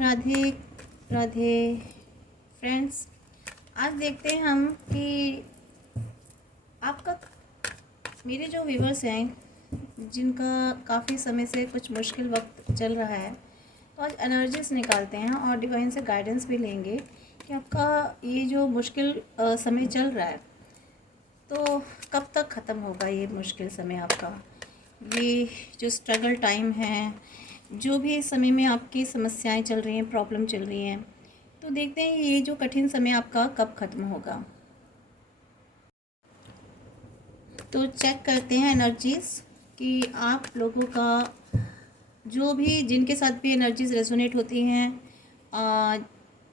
Radhe Radhe friends. आज देखते हैं हम कि आपका मेरे जो व्यूवर्स हैं जिनका काफ़ी समय से कुछ मुश्किल वक्त चल रहा है, तो आज एनर्जीज निकालते हैं और डिवाइन से गाइडेंस भी लेंगे कि आपका ये जो मुश्किल समय चल रहा है, तो कब तक ख़त्म होगा ये मुश्किल समय आपका। ये जो स्ट्रगल टाइम है, जो भी इस समय में आपकी समस्याएं चल रही हैं, प्रॉब्लम चल रही हैं, तो देखते हैं ये जो कठिन समय आपका कब ख़त्म होगा। तो चेक करते हैं एनर्जीज़ कि आप लोगों का जो भी जिनके साथ भी एनर्जीज़ रेजोनेट होती हैं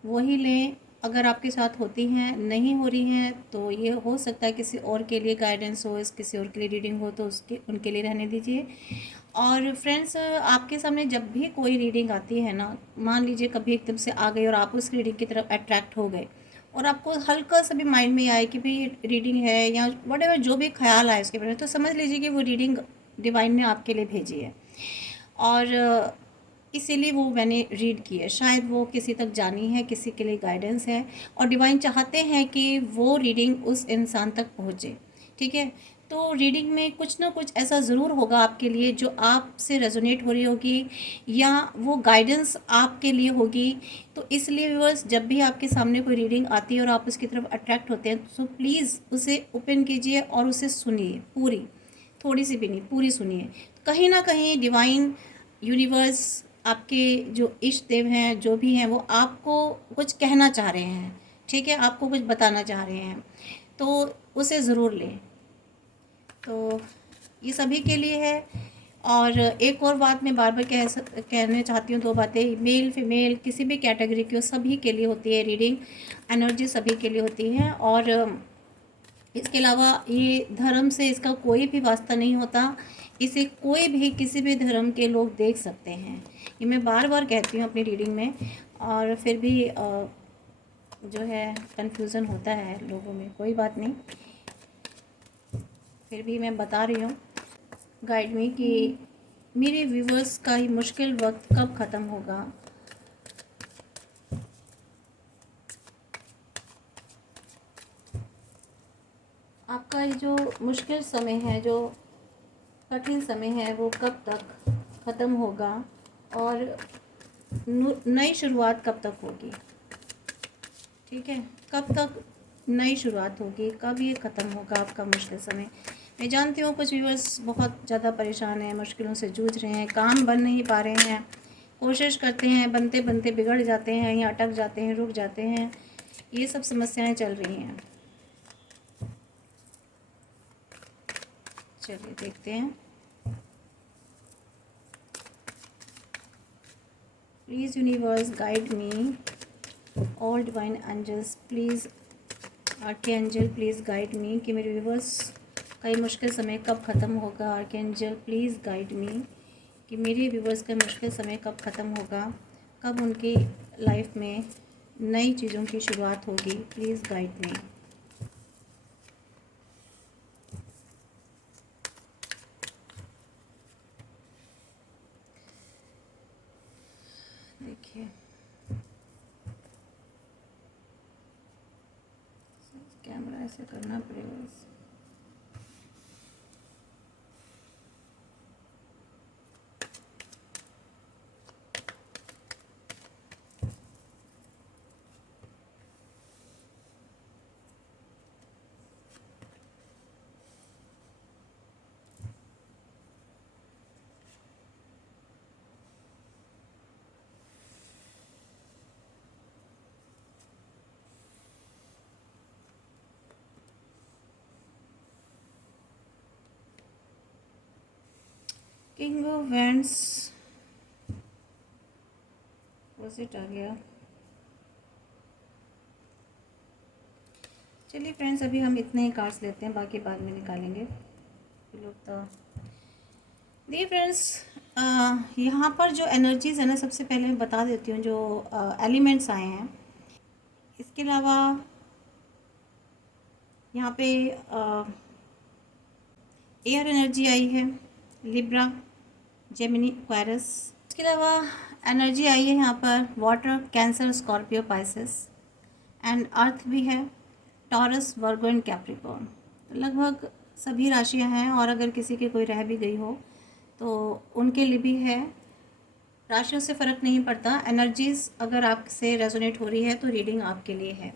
वही लें। अगर आपके साथ होती हैं, नहीं हो रही हैं, तो ये हो सकता है किसी और के लिए गाइडेंस हो, इस किसी और के लिए रीडिंग हो, तो उसके उनके लिए रहने दीजिए। और फ्रेंड्स, आपके सामने जब भी कोई रीडिंग आती है ना, मान लीजिए कभी एकदम से आ गई और आप उस रीडिंग की तरफ अट्रैक्ट हो गए और आपको हल्का सा भी माइंड में आए कि भाई रीडिंग है या वट जो भी ख्याल आए उसके बारे में, तो समझ लीजिए कि वो रीडिंग डिवाइन ने आपके लिए भेजी है और इसीलिए वो मैंने रीड की है। शायद वो किसी तक जानी है, किसी के लिए गाइडेंस है और डिवाइन चाहते हैं कि वो रीडिंग उस इंसान तक पहुँचे। ठीक है, तो रीडिंग में कुछ ना कुछ ऐसा ज़रूर होगा आपके लिए जो आपसे रेजोनेट हो रही होगी या वो गाइडेंस आपके लिए होगी। तो इसलिए व्यूअर्स, जब भी आपके सामने कोई रीडिंग आती है और आप उसकी तरफ अट्रैक्ट होते हैं, तो प्लीज़ उसे ओपन कीजिए और उसे सुनिए पूरी, थोड़ी सी भी नहीं, पूरी सुनिए। कहीं ना कहीं डिवाइन यूनिवर्स, आपके जो इष्ट देव हैं, जो भी हैं, वो आपको कुछ कहना चाह रहे हैं। ठीक है, आपको कुछ बताना चाह रहे हैं, तो उसे ज़रूर लें। तो ये सभी के लिए है। और एक और बात मैं बार बार कहने चाहती हूँ, दो बातें, मेल फीमेल किसी भी कैटेगरी की हो, सभी के लिए होती है रीडिंग। एनर्जी सभी के लिए होती है। और इसके अलावा ये धर्म से इसका कोई भी वास्ता नहीं होता। इसे कोई भी किसी भी धर्म के लोग देख सकते हैं। ये मैं बार बार कहती हूँ अपनी रीडिंग में, और फिर भी जो है कन्फ्यूज़न होता है लोगों में। कोई बात नहीं, फिर भी मैं बता रही हूँ गाइड में कि मेरे व्यूवर्स का ये मुश्किल वक्त कब ख़त्म होगा। आपका ये जो मुश्किल समय है, जो कठिन समय है, वो कब तक ख़त्म होगा और नई शुरुआत कब तक होगी। ठीक है, कब तक नई शुरुआत होगी, कब ये ख़त्म होगा आपका मुश्किल समय। मैं जानती हूँ कुछ व्यूअर्स बहुत ज़्यादा परेशान हैं, मुश्किलों से जूझ रहे हैं, काम बन नहीं पा रहे हैं, कोशिश करते हैं, बनते बनते बिगड़ जाते हैं या अटक जाते हैं, रुक जाते हैं। ये सब समस्याएं चल रही हैं। चलिए देखते हैं। Please universe guide me, all divine angels please, archangel please guide me कि मेरे व्यूवर्स का ये मुश्किल समय कब ख़त्म होगा। आर्के एंजल प्लीज़ गाइड मी कि मेरे व्यूवर्स का मुश्किल समय कब ख़त्म होगा, कब उनकी लाइफ में नई चीज़ों की शुरुआत होगी। प्लीज़ गाइड मी। देखिए, कैमरा ऐसे करना पड़ेगा। किंग ऑफ वैंड्स ऑपोजिट आ गया। चलिए फ्रेंड्स, अभी हम इतने ही कार्ड्स लेते हैं, बाकी बाद में निकालेंगे। लोग तो देखिए फ्रेंड्स, यहाँ पर जो एनर्जीज़ है ना, सबसे पहले मैं बता देती हूँ जो एलिमेंट्स आए हैं। इसके अलावा यहाँ पे एयर एनर्जी आई है, लिब्रा, जेमिनी, एक्वायरस। उसके अलावा एनर्जी आई है यहाँ पर water, cancer, Scorpio, Pisces and earth भी है, टॉरस, वर्गो एंड कैप्रिकॉर्न। तो लगभग सभी राशियाँ हैं, और अगर किसी की कोई रह भी गई हो तो उनके लिए भी है। राशियों से फ़र्क नहीं पड़ता, एनर्जीज़ अगर आपसे रेजोनेट हो रही है तो रीडिंग आपके लिए है।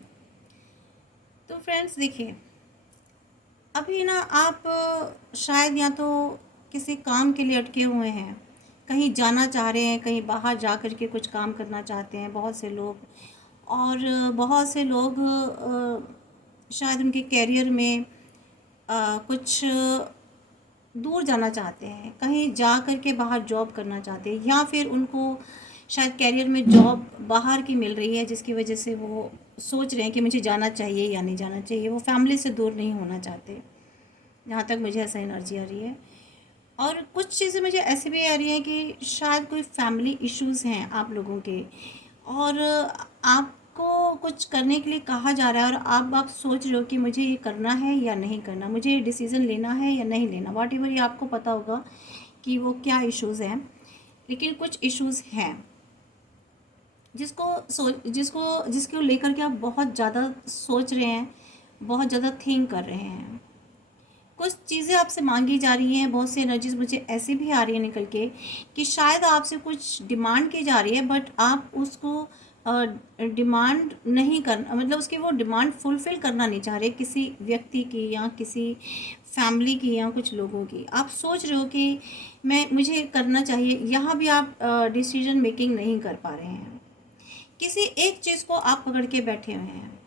तो फ्रेंड्स देखिए, अभी ना आप शायद या तो किसी काम के लिए अटके हुए हैं, कहीं जाना चाह रहे हैं, कहीं बाहर जा कर के कुछ काम करना चाहते हैं बहुत से लोग, और बहुत से लोग शायद उनके कैरियर में कुछ दूर जाना चाहते हैं, कहीं जा कर के बाहर जॉब करना चाहते हैं, या फिर उनको शायद कैरियर में जॉब बाहर की मिल रही है जिसकी वजह से वो सोच रहे हैं कि मुझे जाना चाहिए या नहीं जाना चाहिए। वो फैमिली से दूर नहीं होना चाहते, जहाँ तक मुझे ऐसा एनर्जी आ रही है। और कुछ चीज़ें मुझे ऐसे भी आ रही हैं कि शायद कोई फैमिली इश्यूज़ हैं आप लोगों के, और आपको कुछ करने के लिए कहा जा रहा है, और आप सोच रहे हो कि मुझे ये करना है या नहीं करना, मुझे ये डिसीज़न लेना है या नहीं लेना, वॉट एवर, ये आपको पता होगा कि वो क्या इश्यूज़ हैं। लेकिन कुछ इश्यूज़ हैं जिसको लेकर के आप बहुत ज़्यादा सोच रहे हैं, बहुत ज़्यादा थिंक कर रहे हैं। कुछ चीज़ें आपसे मांगी जा रही हैं, बहुत सी एनर्जीज मुझे ऐसी भी आ रही है निकल के कि शायद आपसे कुछ डिमांड की जा रही है, बट आप उसको डिमांड नहीं करना, मतलब उसकी वो डिमांड फुलफ़िल करना नहीं चाह रहे, किसी व्यक्ति की या किसी फैमिली की या कुछ लोगों की। आप सोच रहे हो कि मुझे करना चाहिए, यहाँ भी आप डिसीजन मेकिंग नहीं कर पा रहे हैं। किसी एक चीज़ को आप पकड़ के बैठे हुए हैं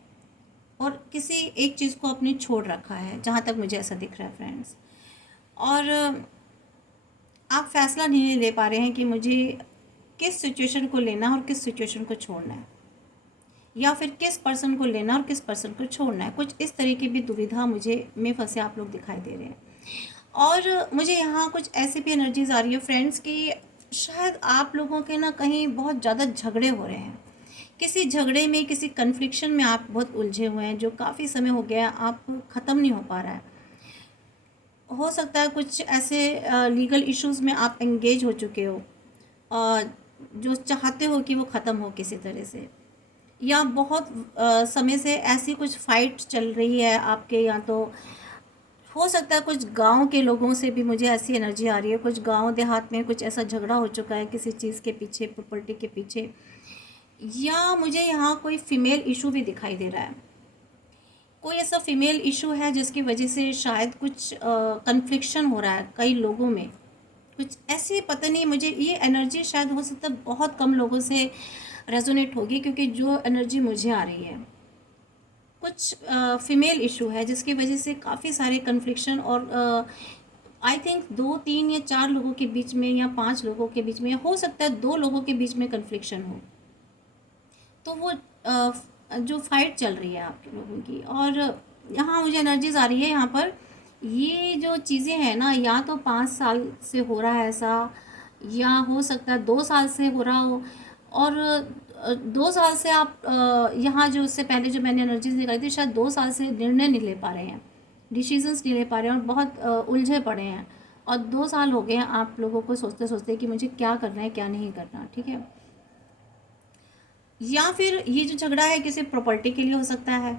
और किसी एक चीज़ को आपने छोड़ रखा है, जहाँ तक मुझे ऐसा दिख रहा है फ्रेंड्स। और आप फैसला नहीं ले पा रहे हैं कि मुझे किस सिचुएशन को लेना है और किस सिचुएशन को छोड़ना है, या फिर किस पर्सन को लेना और किस पर्सन को छोड़ना है। कुछ इस तरह की भी दुविधा मुझे में फंसे आप लोग दिखाई दे रहे हैं। और मुझे यहाँ कुछ ऐसी भी एनर्जीज आ रही है फ्रेंड्स कि शायद आप लोगों के ना कहीं बहुत ज़्यादा झगड़े हो रहे हैं, किसी झगड़े में, किसी कन्फ्लिक्शन में आप बहुत उलझे हुए हैं, जो काफ़ी समय हो गया आप ख़त्म नहीं हो पा रहा है। हो सकता है कुछ ऐसे लीगल इश्यूज़ में आप एंगेज हो चुके हो, जो चाहते हो कि वो ख़त्म हो किसी तरह से, या बहुत समय से ऐसी कुछ फाइट चल रही है आपके, या तो हो सकता है कुछ गांव के लोगों से भी मुझे ऐसी एनर्जी आ रही है, कुछ गांव देहात में कुछ ऐसा झगड़ा हो चुका है किसी चीज़ के पीछे, प्रॉपर्टी के पीछे, या मुझे यहाँ कोई फीमेल इशू भी दिखाई दे रहा है। कोई ऐसा फीमेल इशू है जिसकी वजह से शायद कुछ कन्फ्लिक्शन हो रहा है कई लोगों में, कुछ ऐसी, पता नहीं, मुझे ये एनर्जी शायद हो सकता है बहुत कम लोगों से रेजोनेट होगी, क्योंकि जो एनर्जी मुझे आ रही है कुछ फीमेल इशू है जिसकी वजह से काफ़ी सारे कन्फ्लिक्शन, और आई थिंक 2 3 या 4 लोगों के बीच में या 5 लोगों के बीच में, हो सकता है 2 लोगों के बीच में कन्फ्लिक्शन हो। तो वो जो फाइट चल रही है आप लोगों की, और यहाँ मुझे एनर्जीज आ रही है यहाँ पर, ये जो चीज़ें हैं ना, या तो 5 साल से हो रहा है ऐसा, या हो सकता है 2 साल से हो रहा हो, और 2 साल से आप यहाँ जो उससे पहले जो मैंने एनर्जीज निकाली थी, शायद 2 साल से निर्णय नहीं ले पा रहे हैं, डिसीजंस नहीं ले पा रहे हैं, और बहुत उलझे पड़े हैं, और 2 साल हो गए हैं आप लोगों को सोचते सोचते कि मुझे क्या करना है क्या नहीं करना, ठीक है। या फिर ये जो झगड़ा है किसी प्रॉपर्टी के लिए हो सकता है,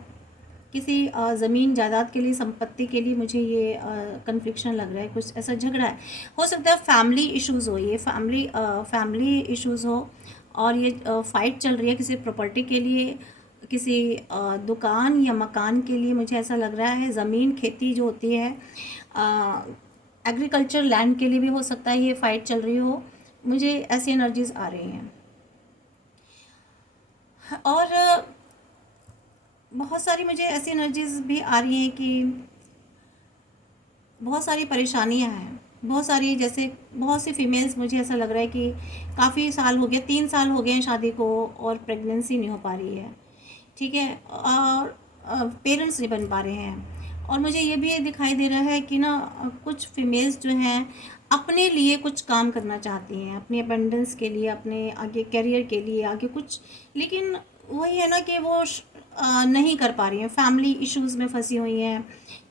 किसी ज़मीन जायदाद के लिए, संपत्ति के लिए, मुझे ये कन्फ्लिक्शन लग रहा है, कुछ ऐसा झगड़ा है। हो सकता है फैमिली इश्यूज़ हो, ये फैमिली इश्यूज़ हो, और ये फाइट चल रही है किसी प्रॉपर्टी के लिए, किसी दुकान या मकान के लिए, मुझे ऐसा लग रहा है। ज़मीन, खेती जो होती है, एग्रीकल्चर लैंड के लिए भी हो सकता है ये फाइट चल रही हो, मुझे ऐसी एनर्जीज आ रही हैं। और बहुत सारी मुझे ऐसी एनर्जीज भी आ रही हैं कि बहुत सारी परेशानियां हैं, बहुत सारी, जैसे बहुत सी फीमेल्स, मुझे ऐसा लग रहा है कि काफ़ी साल हो गए, 3 साल हो गए हैं शादी को, और प्रेगनेंसी नहीं हो पा रही है, ठीक है, और पेरेंट्स नहीं बन पा रहे हैं। और मुझे ये भी दिखाई दे रहा है कि ना कुछ फीमेल्स जो हैं अपने लिए कुछ काम करना चाहती हैं, अपने अबेंडेंस के लिए, अपने आगे करियर के लिए, आगे कुछ, लेकिन वही है ना कि वो नहीं कर पा रही हैं, फैमिली इश्यूज़ में फंसी हुई हैं,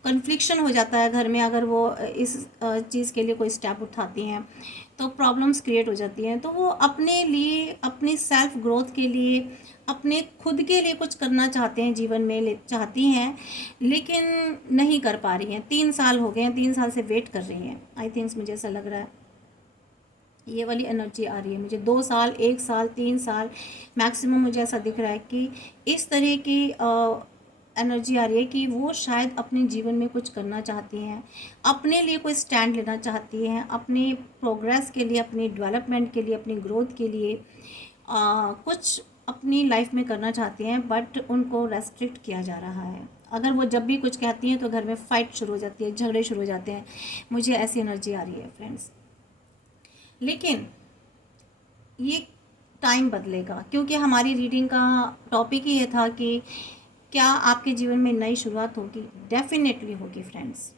कन्फ्लिक्शन हो जाता है घर में अगर वो इस चीज़ के लिए कोई स्टेप उठाती हैं। तो प्रॉब्लम्स क्रिएट हो जाती हैं। तो वो अपने लिए, अपनी सेल्फ ग्रोथ के लिए, अपने खुद के लिए कुछ करना चाहते हैं जीवन में, चाहती हैं, लेकिन नहीं कर पा रही हैं। 3 साल हो गए हैं, 3 साल से वेट कर रही हैं। आई थिंक्स मुझे ऐसा लग रहा है, ये वाली एनर्जी आ रही है मुझे। 2 साल, 1 साल, 3 साल मैक्सिमम मुझे ऐसा दिख रहा है कि इस तरह की एनर्जी आ रही है कि वो शायद अपने जीवन में कुछ करना चाहती हैं, अपने लिए कोई स्टैंड लेना चाहती हैं, अपनी प्रोग्रेस के लिए, अपनी डेवलपमेंट के लिए, अपनी ग्रोथ के लिए कुछ अपनी लाइफ में करना चाहती हैं, बट उनको रेस्ट्रिक्ट किया जा रहा है। अगर वो जब भी कुछ कहती हैं तो घर में फ़ाइट शुरू हो जाती है, झगड़े शुरू हो जाते हैं। मुझे ऐसी एनर्जी आ रही है फ्रेंड्स। लेकिन ये टाइम बदलेगा, क्योंकि हमारी रीडिंग का टॉपिक ही ये था कि क्या आपके जीवन में नई शुरुआत होगी। डेफिनेटली होगी फ्रेंड्स।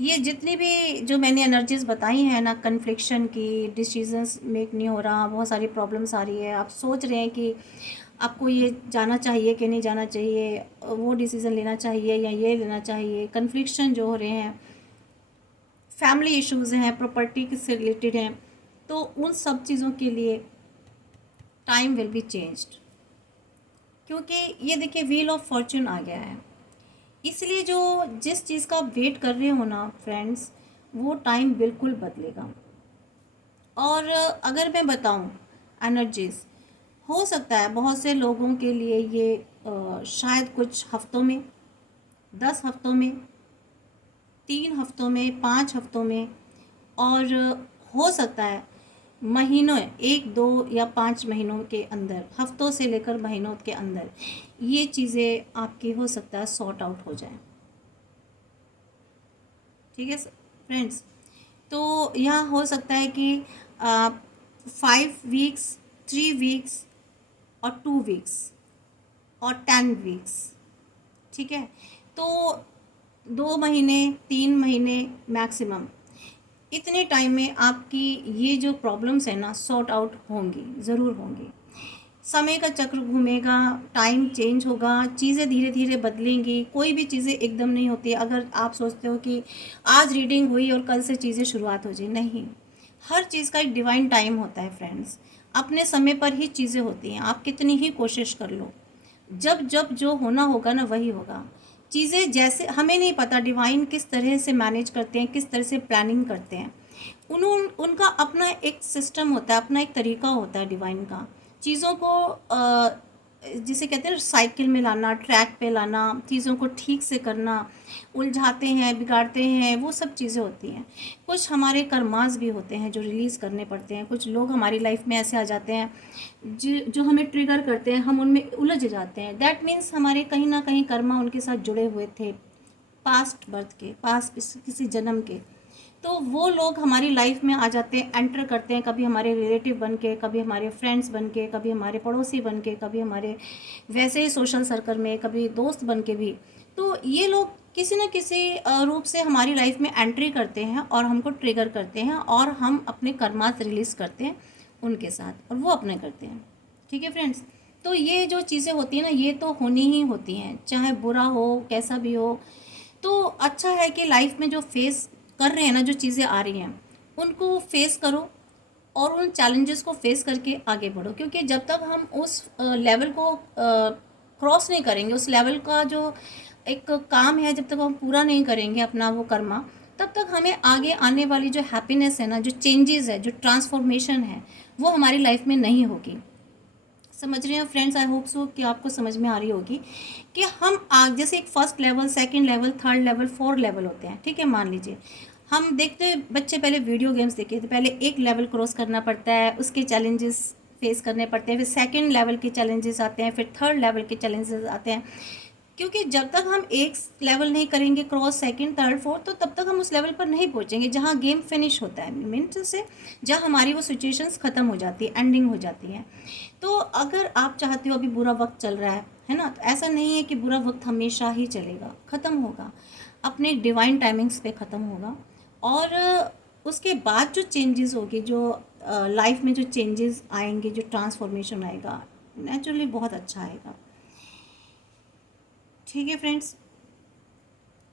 ये जितनी भी जो मैंने एनर्जीज बताई हैं ना, कन्फ्लिक्शन की, डिसीजंस मेक नहीं हो रहा, बहुत सारी प्रॉब्लम्स आ रही है, आप सोच रहे हैं कि आपको ये जाना चाहिए कि नहीं जाना चाहिए, वो डिसीज़न लेना चाहिए या ये लेना चाहिए, कन्फ्लिक्शन जो हो रहे हैं, फैमिली इश्यूज़ हैं, प्रॉपर्टी से रिलेटेड हैं, तो उन सब चीज़ों के लिए टाइम विल बी चेंज्ड। क्योंकि ये देखिए व्हील ऑफ फॉर्चून आ गया है, इसलिए जो जिस चीज़ का वेट कर रहे हो ना फ्रेंड्स, वो टाइम बिल्कुल बदलेगा। और अगर मैं बताऊं एनर्जीज, हो सकता है बहुत से लोगों के लिए ये शायद कुछ हफ्तों में, 10 हफ्तों में, 3 हफ्तों में, 5 हफ्तों में, और हो सकता है महीनों, 1, 2 या 5 महीनों के अंदर, हफ्तों से लेकर महीनों के अंदर ये चीज़ें आपकी हो सकता है सॉर्ट आउट हो जाए। ठीक है फ्रेंड्स। तो यहाँ हो सकता है कि 5 वीक्स, 3 वीक्स और 2 वीक्स और 10 वीक्स। ठीक है, तो 2 महीने, 3 महीने मैक्सिमम, इतने टाइम में आपकी ये जो प्रॉब्लम्स है ना सॉर्ट आउट होंगी, ज़रूर होंगी। समय का चक्र घूमेगा, टाइम चेंज होगा, चीज़ें धीरे धीरे बदलेंगी। कोई भी चीज़ें एकदम नहीं होती। अगर आप सोचते हो कि आज रीडिंग हुई और कल से चीज़ें शुरुआत हो जाए, नहीं, हर चीज़ का एक डिवाइन टाइम होता है फ्रेंड्स। अपने समय पर ही चीज़ें होती हैं, आप कितनी ही कोशिश कर लो, जब जब जो होना होगा ना वही होगा। चीज़ें जैसे हमें नहीं पता डिवाइन किस तरह से मैनेज करते हैं, किस तरह से प्लानिंग करते हैं। उनका अपना एक सिस्टम होता है, अपना एक तरीका होता है डिवाइन का। चीज़ों को जिसे कहते हैं साइकिल में लाना, ट्रैक पे लाना, चीज़ों को ठीक से करना, उलझाते हैं, बिगाड़ते हैं, वो सब चीज़ें होती हैं। कुछ हमारे कर्मास भी होते हैं जो रिलीज़ करने पड़ते हैं। कुछ लोग हमारी लाइफ में ऐसे आ जाते हैं जो हमें ट्रिगर करते हैं, हम उनमें उलझ जाते हैं। दैट मीन्स हमारे कहीं ना कहीं कर्मा उनके साथ जुड़े हुए थे, पास्ट बर्थ के, पास्ट किसी जन्म के। तो वो लोग हमारी लाइफ में आ जाते हैं, एंटर करते हैं, कभी हमारे रिलेटिव बन के, कभी हमारे फ्रेंड्स बन के, कभी हमारे पड़ोसी बन के, कभी हमारे वैसे ही सोशल सर्कल में, कभी दोस्त बन के भी। तो ये लोग किसी न किसी रूप से हमारी लाइफ में एंट्री करते हैं और हमको ट्रिगर करते हैं, और हम अपने कर्मास रिलीज़ करते हैं उनके साथ, और वो अपने करते हैं। ठीक है फ्रेंड्स। तो ये जो चीज़ें होती हैं ना, ये तो होनी ही होती हैं, चाहे बुरा हो, कैसा भी हो। तो अच्छा है कि लाइफ में जो फेस कर रहे हैं ना, जो चीज़ें आ रही हैं, उनको फेस करो और उन चैलेंजेस को फेस करके आगे बढ़ो। क्योंकि जब तक हम उस लेवल को क्रॉस नहीं करेंगे, उस लेवल का जो एक काम है, जब तक हम पूरा नहीं करेंगे अपना वो कर्मा, तब तक हमें आगे आने वाली जो हैप्पीनेस है ना, जो चेंजेस है, जो ट्रांसफॉर्मेशन है, वो हमारी लाइफ में नहीं होगी। समझ रहे हैं फ्रेंड्स? आई होप सो कि आपको समझ में आ रही होगी कि हम जैसे एक first level, second level, third level, fourth level होते हैं। ठीक है, मान लीजिए हम देखते हैं बच्चे पहले वीडियो गेम्स देखे थे, पहले एक लेवल क्रॉस करना पड़ता है, उसके चैलेंजेस फेस करने पड़ते हैं, फिर सेकंड लेवल के चैलेंजेस आते हैं, फिर थर्ड लेवल के चैलेंजेस आते हैं। क्योंकि जब तक हम एक लेवल नहीं करेंगे क्रॉस, सेकंड, थर्ड, फोर्थ, तो तब तक हम उस लेवल पर नहीं पहुंचेंगे जहां गेम फिनिश होता है, मीन्स से जहां हमारी वो सिचुएशंस ख़त्म हो जाती है, एंडिंग हो जाती है। तो अगर आप चाहते हो, अभी बुरा वक्त चल रहा है ना, तो ऐसा नहीं है कि बुरा वक्त हमेशा ही चलेगा, ख़त्म होगा, अपने डिवाइन टाइमिंग्स पे ख़त्म होगा। और उसके बाद जो चेंजेस होगी, जो लाइफ में जो चेंजेस आएंगे, जो ट्रांसफॉर्मेशन आएगा, नेचुरली बहुत अच्छा आएगा। ठीक है फ्रेंड्स।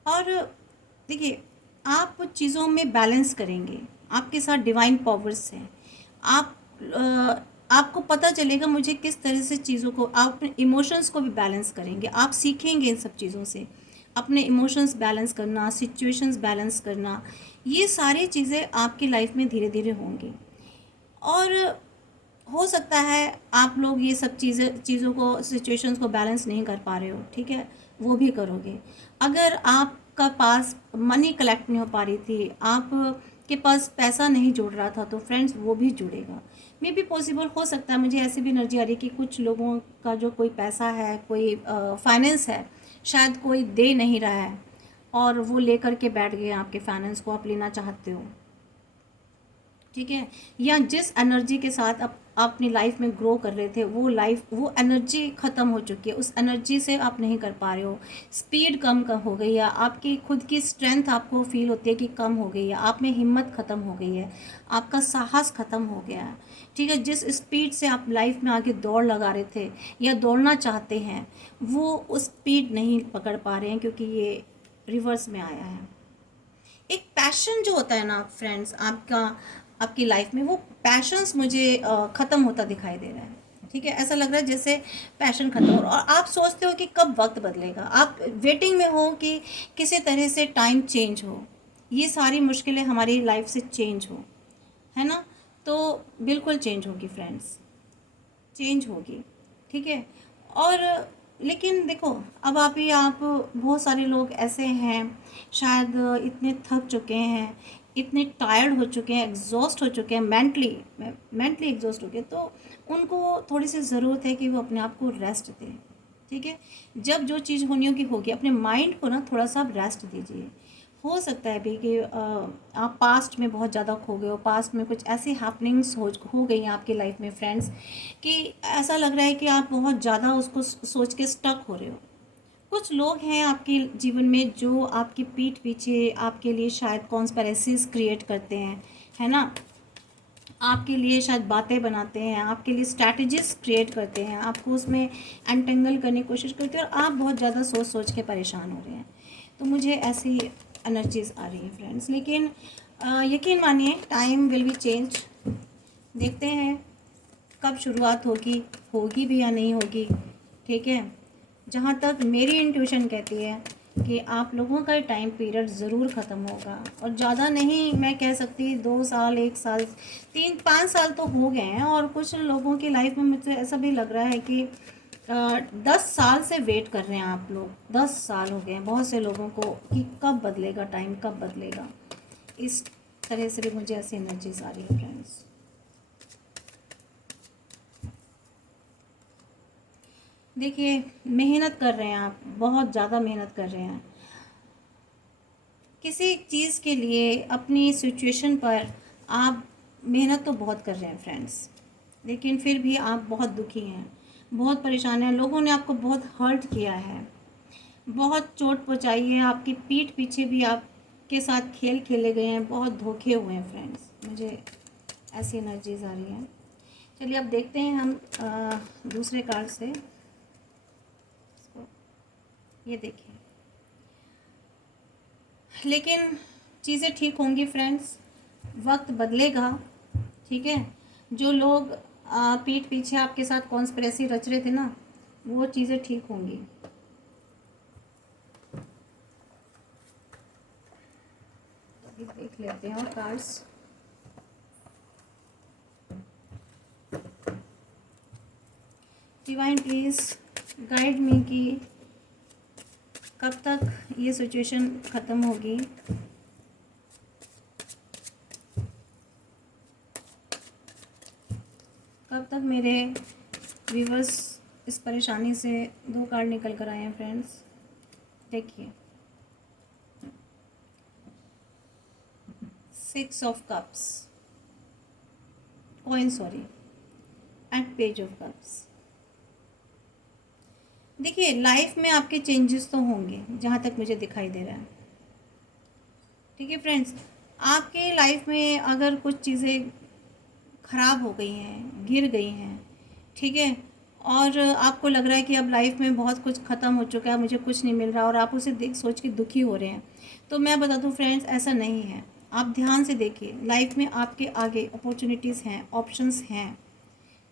और देखिए, आप चीज़ों में बैलेंस करेंगे, आपके साथ डिवाइन पावर्स हैं। आप आपको पता चलेगा मुझे किस तरह से चीज़ों को, आप अपने इमोशंस को भी बैलेंस करेंगे, आप सीखेंगे इन सब चीज़ों से अपने इमोशंस बैलेंस करना, सिचुएशंस बैलेंस करना, ये सारी चीज़ें आपकी लाइफ में धीरे धीरे होंगी। और हो सकता है आप लोग ये सब चीज़ों को, सिचुएशंस को बैलेंस नहीं कर पा रहे हो, ठीक है, वो भी करोगे। अगर आपका पास मनी कलेक्ट नहीं हो पा रही थी, आप के पास पैसा नहीं जुड़ रहा था, तो फ्रेंड्स वो भी जुड़ेगा। मे बी पॉसिबल हो सकता है, मुझे ऐसी भी एनर्जी आ रही है कि कुछ लोगों का जो कोई पैसा है, कोई फाइनेंस है, शायद कोई दे नहीं रहा है और वो लेकर के बैठ गए आपके फाइनेंस को, आप लेना चाहते हो, ठीक है। या जिस एनर्जी के साथ आप अपनी लाइफ में ग्रो कर रहे थे, वो एनर्जी ख़त्म हो चुकी है, उस एनर्जी से आप नहीं कर पा रहे हो, स्पीड कम हो गई है, आपकी खुद की स्ट्रेंथ आपको फील होती है कि कम हो गई है, आप में हिम्मत ख़त्म हो गई है, आपका साहस ख़त्म हो गया है, ठीक है। जिस स्पीड से आप लाइफ में आगे दौड़ लगा रहे थे या दौड़ना चाहते हैं, वो उस स्पीड नहीं पकड़ पा रहे हैं, क्योंकि ये रिवर्स में आया है। एक पैशन जो होता है ना फ्रेंड्स, आपकी लाइफ में, वो पैशंस मुझे ख़त्म होता दिखाई दे रहा है, ठीक है। ऐसा लग रहा है जैसे पैशन ख़त्म हो, और आप सोचते हो कि कब वक्त बदलेगा, आप वेटिंग में हो कि किसी तरह से टाइम चेंज हो, ये सारी मुश्किलें हमारी लाइफ से चेंज हो, है ना। तो बिल्कुल चेंज होगी फ्रेंड्स, चेंज होगी, ठीक है। और लेकिन देखो, अब आप बहुत सारे लोग ऐसे हैं, शायद इतने थक चुके हैं, इतने टायर्ड हो चुके हैं, एग्जॉस्ट हो चुके हैं, मेंटली एग्जॉस्ट हो गए, तो उनको थोड़ी सी ज़रूरत है कि वो अपने आप को रेस्ट दें, ठीक है। जब जो चीज़ होनी होगी, अपने माइंड को ना थोड़ा सा रेस्ट दीजिए। हो सकता है भी कि आप पास्ट में बहुत ज़्यादा खो गए हो, पास्ट में कुछ ऐसी हैपनिंग्स हो गई हैं आपकी लाइफ में फ्रेंड्स, कि ऐसा लग रहा है कि आप बहुत ज़्यादा उसको सोच के स्टक हो रहे हो। कुछ लोग हैं आपके जीवन में जो आपकी पीठ पीछे आपके लिए शायद कॉन्स्पिरेसीज क्रिएट करते हैं, है ना, आपके लिए शायद बातें बनाते हैं, आपके लिए स्ट्रैटेजीज क्रिएट करते हैं, आपको उसमें एंटेंगल करने की कोशिश करते हैं, और आप बहुत ज़्यादा सोच सोच के परेशान हो रहे हैं। तो मुझे ऐसी एनर्जीज आ रही है फ्रेंड्स, लेकिन यकीन मानिए टाइम विल बी चेंज। देखते हैं कब शुरुआत होगी भी या नहीं होगी, ठीक है। जहाँ तक मेरी इंट्यूशन कहती है कि आप लोगों का टाइम पीरियड ज़रूर ख़त्म होगा, और ज़्यादा नहीं मैं कह सकती, 2 साल, 1 साल, 3-5 साल तो हो गए हैं, और कुछ लोगों की लाइफ में मुझे ऐसा भी लग रहा है कि 10 साल से वेट कर रहे हैं आप लोग, 10 साल हो गए हैं बहुत से लोगों को कि कब बदलेगा टाइम, कब बदलेगा। इस तरह से भी मुझे ऐसी एनर्जीज आ रही है फ्रेंड्स। देखिए, मेहनत कर रहे हैं आप, बहुत ज़्यादा मेहनत कर रहे हैं किसी चीज़ के लिए, अपनी सिचुएशन पर आप मेहनत तो बहुत कर रहे हैं फ्रेंड्स, लेकिन फिर भी आप बहुत दुखी हैं, बहुत परेशान हैं, लोगों ने आपको बहुत हर्ट किया है, बहुत चोट पहुंचाई है, आपकी पीठ पीछे भी आपके साथ खेल खेले गए हैं, बहुत धोखे हुए हैं फ्रेंड्स, मुझे ऐसी एनर्जीज आ रही हैं। चलिए अब देखते हैं हम दूसरे कार्ड से। ये देखिए, लेकिन चीज़ें ठीक होंगी फ्रेंड्स, वक्त बदलेगा, ठीक है। जो लोग पीठ पीछे आपके साथ कॉन्स्पिरेसी रच रहे थे ना, वो चीज़ें ठीक होंगी। अभी देख लेते हैं और cards. Divine please guide me कि कब तक ये सिचुएशन ख़त्म होगी, कब तक मेरे व्यूवर्स इस परेशानी से 2 कार्ड निकल कर आए हैं फ्रेंड्स। देखिए, 6 of cups, and page of cups. देखिए, लाइफ में आपके चेंजेस तो होंगे जहाँ तक मुझे दिखाई दे रहा है, ठीक है फ्रेंड्स। आपके लाइफ में अगर कुछ चीज़ें ख़राब हो गई हैं, गिर गई हैं, ठीक है, और आपको लग रहा है कि अब लाइफ में बहुत कुछ ख़त्म हो चुका है, मुझे कुछ नहीं मिल रहा, और आप उसे देख सोच के दुखी हो रहे हैं, तो मैं बता दूं फ्रेंड्स, ऐसा नहीं है। आप ध्यान से देखिए, लाइफ में आपके आगे अपॉर्चुनिटीज़ हैं, ऑप्शंस हैं,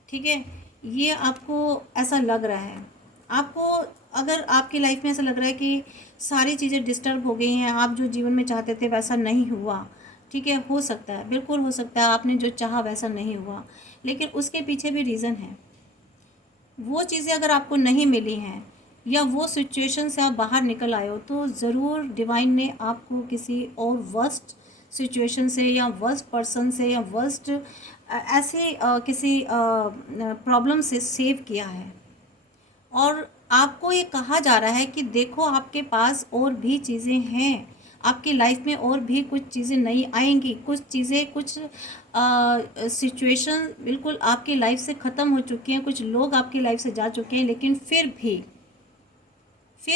ठीक है। ये आपको ऐसा लग रहा है, आपको अगर आपकी लाइफ में ऐसा लग रहा है कि सारी चीज़ें डिस्टर्ब हो गई हैं, आप जो जीवन में चाहते थे वैसा नहीं हुआ, ठीक है, हो सकता है, बिल्कुल हो सकता है आपने जो चाहा वैसा नहीं हुआ, लेकिन उसके पीछे भी रीज़न है। वो चीज़ें अगर आपको नहीं मिली हैं या वो सिचुएशन से आप बाहर निकल आए हो, तो ज़रूर डिवाइन ने आपको किसी और वर्स्ट सिचुएशन से या वर्स्ट पर्सन से या वर्स्ट ऐसे किसी प्रॉब्लम से सेव किया है। और आपको ये कहा जा रहा है कि देखो आपके पास और भी चीज़ें हैं, आपकी लाइफ में और भी कुछ चीज़ें नई आएंगी, कुछ चीज़ें, कुछ सिचुएशन बिल्कुल आपकी लाइफ से ख़त्म हो चुकी हैं, कुछ लोग आपकी लाइफ से जा चुके हैं, लेकिन फिर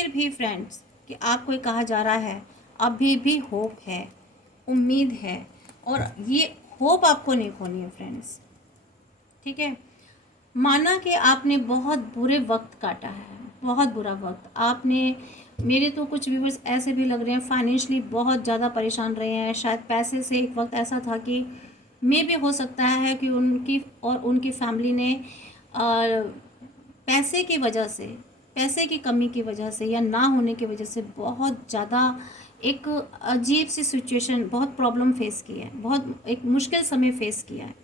भी फ्रेंड्स, कि आपको ये कहा जा रहा है अभी भी होप है, उम्मीद है, और ये होप आपको नहीं खोनी है फ्रेंड्स, ठीक है। माना कि आपने बहुत बुरे वक्त काटा है, बहुत बुरा वक्त आपने, मेरे तो कुछ व्यूवर्स ऐसे भी लग रहे हैं फाइनेंशियली बहुत ज़्यादा परेशान रहे हैं, शायद पैसे से एक वक्त ऐसा था कि मे भी हो सकता है कि उनकी और उनकी फैमिली ने पैसे की वजह से, पैसे की कमी की वजह से या ना होने की वजह से बहुत ज़्यादा एक अजीब सी सिचुएशन, बहुत प्रॉब्लम फेस की है, बहुत एक मुश्किल समय फेस किया है।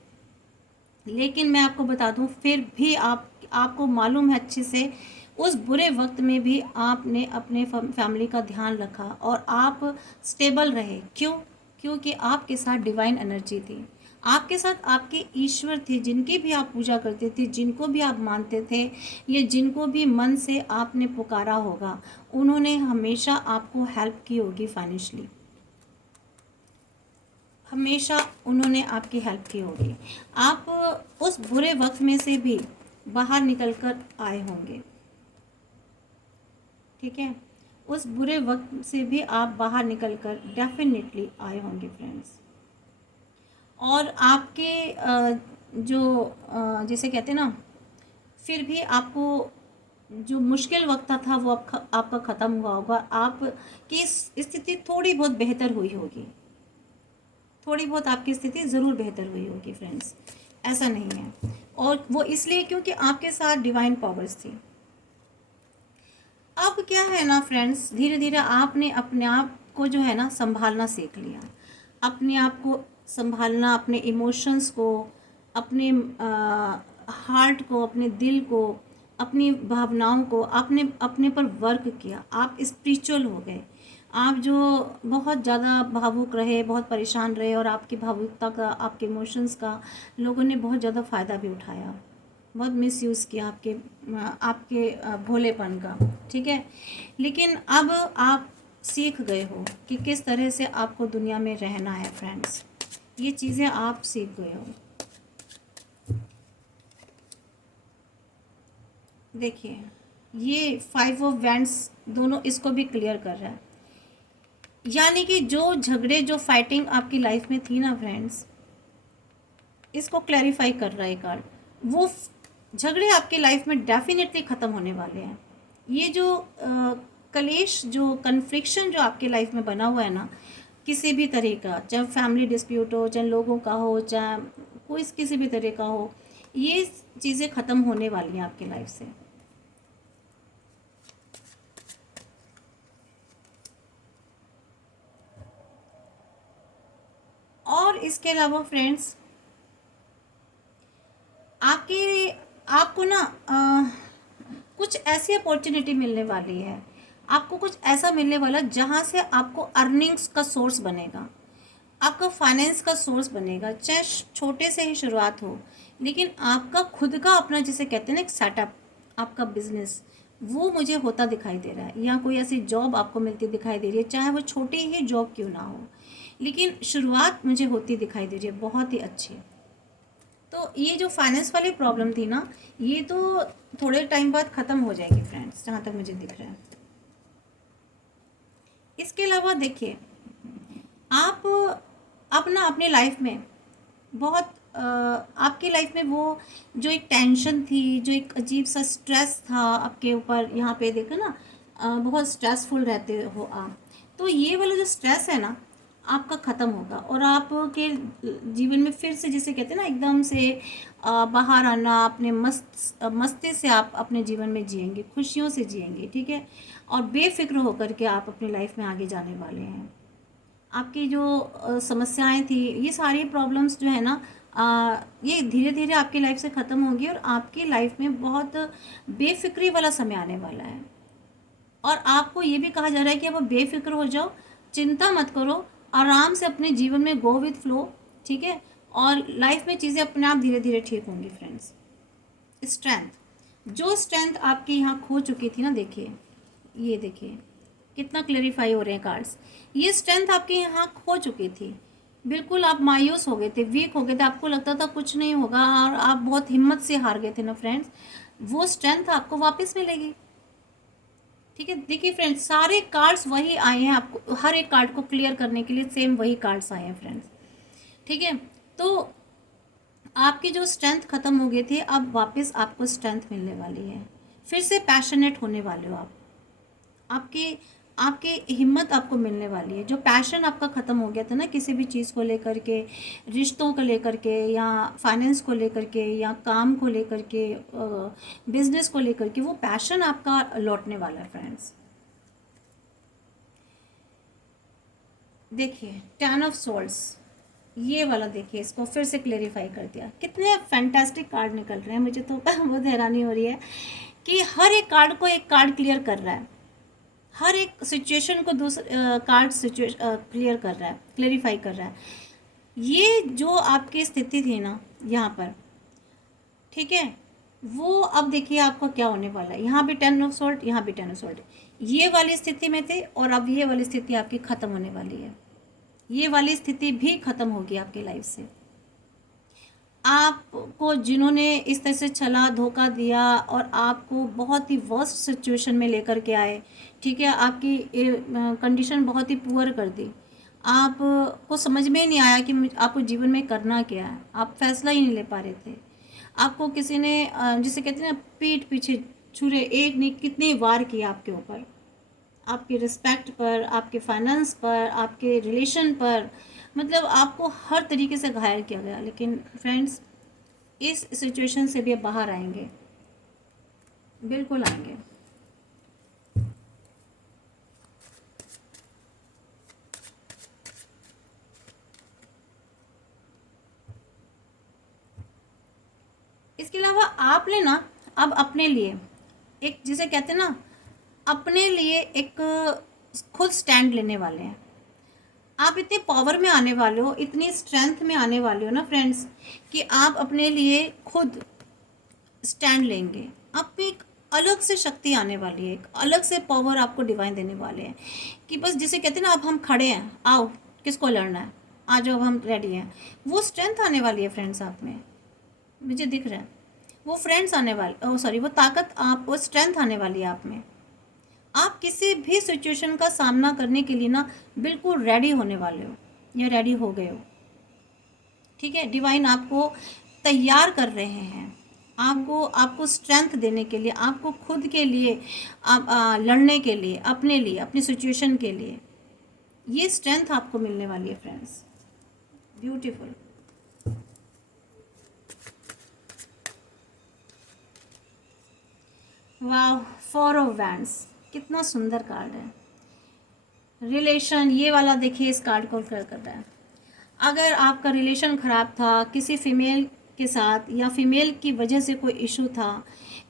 लेकिन मैं आपको बता दूं, फिर भी आपको मालूम है अच्छे से, उस बुरे वक्त में भी आपने अपने फैमिली का ध्यान रखा और आप स्टेबल रहे। क्यों? क्योंकि आपके साथ डिवाइन एनर्जी थी, आपके साथ आपके ईश्वर थे, जिनकी भी आप पूजा करते थे, जिनको भी आप मानते थे, या जिनको भी मन से आपने पुकारा होगा, उन्होंने हमेशा आपको हेल्प की होगी फाइनेंशियली, हमेशा उन्होंने आपकी हेल्प की होगी। आप उस बुरे वक्त में से भी बाहर निकल कर आए होंगे, ठीक है, उस बुरे वक्त से भी आप बाहर निकल कर डेफिनेटली आए होंगे फ्रेंड्स। और आपके जो जैसे कहते हैं ना, फिर भी आपको जो मुश्किल वक्त था वो आपका ख़त्म हुआ होगा, आपकी स्थिति थोड़ी बहुत बेहतर हुई होगी, थोड़ी बहुत आपकी स्थिति ज़रूर बेहतर हुई होगी फ्रेंड्स, ऐसा नहीं है। और वो इसलिए क्योंकि आपके साथ डिवाइन पावर्स थी। अब क्या है ना फ्रेंड्स, धीरे धीरे आपने अपने आप को जो है ना संभालना सीख लिया, अपने आप को संभालना, अपने इमोशंस को, अपने हार्ट को, अपने दिल को, अपनी भावनाओं को आपने अपने पर वर्क किया, आप स्पिरिचुअल हो गए। आप जो बहुत ज़्यादा भावुक रहे, बहुत परेशान रहे, और आपकी भावुकता का, आपके इमोशंस का लोगों ने बहुत ज़्यादा फ़ायदा भी उठाया, बहुत मिसयूज़ किया आपके भोलेपन का, ठीक है। लेकिन अब आप सीख गए हो कि किस तरह से आपको दुनिया में रहना है फ्रेंड्स, ये चीज़ें आप सीख गए हो। देखिए, ये 5 ऑफ वैंड्स दोनों इसको भी क्लियर कर रहा है, यानी कि जो झगड़े, जो फाइटिंग आपकी लाइफ में थी ना फ्रेंड्स, इसको क्लैरिफाई कर रहा है कार्ड। वो झगड़े आपकी लाइफ में डेफिनेटली ख़त्म होने वाले हैं। ये जो कलेश, जो कन्फ्लिक्शन जो आपके लाइफ में बना हुआ है ना, किसी भी तरह का, चाहे फैमिली डिस्प्यूट हो, चाहे लोगों का हो, चाहे कोई किसी भी तरह का हो, ये चीज़ें ख़त्म होने वाली हैं आपकी लाइफ से। और इसके अलावा फ्रेंड्स, आपको ना कुछ ऐसी अपॉर्चुनिटी मिलने वाली है, आपको कुछ ऐसा मिलने वाला जहाँ से आपको अर्निंग्स का सोर्स बनेगा, आपका फाइनेंस का सोर्स बनेगा, चाहे छोटे से ही शुरुआत हो, लेकिन आपका खुद का अपना, जिसे कहते हैं ना एक सेटअप, आपका बिजनेस, वो मुझे होता दिखाई दे रहा है, या कोई ऐसी जॉब आपको मिलती दिखाई दे रही है, चाहे वो छोटी ही जॉब क्यों ना हो, लेकिन शुरुआत मुझे होती दिखाई दे रही है, बहुत ही अच्छी। तो ये जो फाइनेंस वाली प्रॉब्लम थी ना, ये तो थोड़े टाइम बाद ख़त्म हो जाएगी फ्रेंड्स, जहाँ तक मुझे दिख रहा है। इसके अलावा देखिए, आप अपना अपनी लाइफ में बहुत आपकी लाइफ में वो जो एक टेंशन थी, जो एक अजीब सा स्ट्रेस था आपके ऊपर, यहाँ पे देखो ना बहुत स्ट्रेसफुल रहते हो आप, तो ये वाला जो स्ट्रेस है ना, आपका ख़त्म होगा और आपके जीवन में फिर से, जिसे कहते हैं ना, एकदम से बाहर आना, अपने मस्ती से आप अपने जीवन में जिएंगे, खुशियों से जिएंगे, ठीक है। और बेफिक्र होकर के आप अपनी लाइफ में आगे जाने वाले हैं। आपकी जो समस्याएं थी, ये सारी प्रॉब्लम्स जो है ना, ये धीरे धीरे आपकी लाइफ से ख़त्म होगी और आपकी लाइफ में बहुत बेफिक्री वाला समय आने वाला है। और आपको ये भी कहा जा रहा है कि अब बेफिक्र हो जाओ, चिंता मत करो, आराम से अपने जीवन में गो विथ फ्लो, ठीक है। और लाइफ में चीज़ें अपने आप धीरे धीरे ठीक होंगी फ्रेंड्स। स्ट्रेंथ, जो स्ट्रेंथ आपकी यहाँ खो चुकी थी ना, देखिए, ये देखिए कितना क्लेरिफाई हो रहे हैं कार्ड्स। ये स्ट्रेंथ आपके यहाँ खो चुकी थी, बिल्कुल आप मायूस हो गए थे, वीक हो गए थे, आपको लगता था कुछ नहीं होगा और आप बहुत हिम्मत से हार गए थे ना फ्रेंड्स। वो स्ट्रेंथ आपको वापस मिलेगी, ठीक है। देखिए फ्रेंड्स, सारे कार्ड्स वही आए हैं, आपको हर एक कार्ड को क्लियर करने के लिए सेम वही कार्ड्स आए हैं फ्रेंड्स, ठीक है। तो आपकी जो स्ट्रेंथ खत्म हो गई थी, अब वापस आपको स्ट्रेंथ मिलने वाली है, फिर से पैशनेट होने वाले हो आप, आपकी आपकी हिम्मत आपको मिलने वाली है। जो पैशन आपका ख़त्म हो गया था ना, किसी भी चीज़ को लेकर के, रिश्तों को लेकर के, या फाइनेंस को लेकर के, या काम को लेकर के, बिजनेस को लेकर के, वो पैशन आपका लौटने वाला है फ्रेंड्स। देखिए 10 ऑफ सोल्स, ये वाला देखिए, इसको फिर से क्लेरिफाई कर दिया। कितने फैंटास्टिक कार्ड निकल रहे हैं, मुझे तो बहुत हैरानी हो रही है कि हर एक कार्ड को एक कार्ड क्लियर कर रहा है, हर एक सिचुएशन को दूसरा कार्ड क्लियर कर रहा है, क्लेरिफाई कर रहा है। ये जो आपकी स्थिति थी ना यहाँ पर, ठीक है, वो अब देखिए आपका क्या होने वाला है। यहाँ भी 10 ऑफ सोल्ड, यहाँ भी 10 ऑफ सोल्ड, ये वाली स्थिति में थे और अब ये वाली स्थिति आपकी ख़त्म होने वाली है। ये वाली स्थिति भी ख़त्म होगी आपकी लाइफ से। आपको जिन्होंने इस तरह से छला, धोखा दिया और आपको बहुत ही वर्स्ट सिचुएशन में लेकर के आए, ठीक है, आपकी कंडीशन बहुत ही पुअर कर दी, आपको समझ में ही नहीं आया कि आपको जीवन में करना क्या है, आप फैसला ही नहीं ले पा रहे थे। आपको किसी ने जिसे कहते हैं ना, पीठ पीछे छुरे, एक नहीं कितने वार किए आपके ऊपर, आपके रिस्पेक्ट पर, आपके फाइनेंस पर, आपके रिलेशन पर, मतलब आपको हर तरीके से घायल किया गया। लेकिन फ्रेंड्स, इस सिचुएशन से भी अब बाहर आएंगे, बिल्कुल आएंगे। इसके अलावा आपने ना अब अपने लिए एक, जिसे कहते हैं ना, अपने लिए एक खुद स्टैंड लेने वाले हैं। आप इतने पावर में आने वाले हो, इतनी स्ट्रेंथ में आने वाले हो ना फ्रेंड्स, कि आप अपने लिए खुद स्टैंड लेंगे। आप पे एक अलग से शक्ति आने वाली है, एक अलग से पावर आपको डिवाइन देने वाले हैं कि बस जिसे कहते हैं ना, अब हम खड़े हैं, आओ किसको लड़ना है, आ जाओ, अब हम रेडी हैं। वो स्ट्रेंथ आने वाली है फ्रेंड्स आप में, मुझे दिख रहा है। वो फ्रेंड्स आने वाले, ओ सॉरी, वो ताकत, आप वो स्ट्रेंथ आने वाली है आप में। आप किसी भी सिचुएशन का सामना करने के लिए ना बिल्कुल रेडी होने वाले हो, या रेडी हो गए हो, ठीक है। डिवाइन आपको तैयार कर रहे हैं, आपको आपको स्ट्रेंथ देने के लिए, आपको खुद के लिए, लड़ने के लिए, अपने लिए, अपनी सिचुएशन के लिए। ये स्ट्रेंथ आपको मिलने वाली है फ्रेंड्स। ब्यूटीफुल। वाह, 4 ऑफ वैंड्स, कितना सुंदर कार्ड है। रिलेशन, ये वाला देखिए, इस कार्ड को फिल कर रहा है। अगर आपका रिलेशन ख़राब था किसी फीमेल के साथ, या फीमेल की वजह से कोई इशू था,